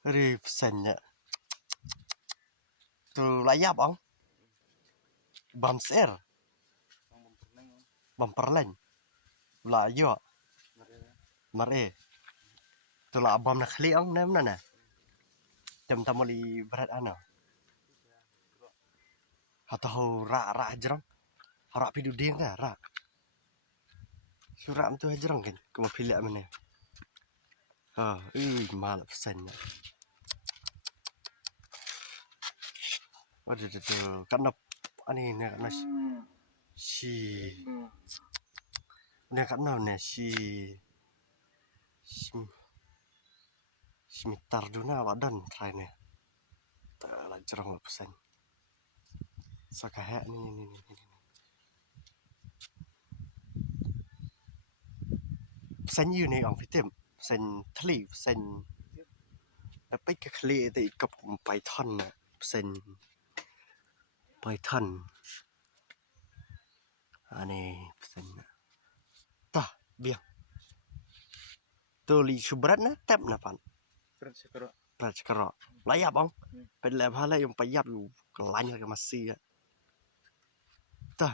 Rifsenya tu layap ang bamser bamperlen la yo mare tu la bam na khli ang nem na tem tamoli berat ana atau ra ajrang ra pidu ding ka ra suram tu ajrang kan ko pilih amane mal senya waduh kanap ani ne nas si ne kanau ne si mitar duna wadan try ne la jerang pesen sakahe ni pesen yu ni ang fitem pesen thli pesen dapat ke khli te ikap python na pesen python ani pesen ta biang tu li subrat na tap na pan Prat layap bang pen lab hala yung payap yu kelanya ke masih ta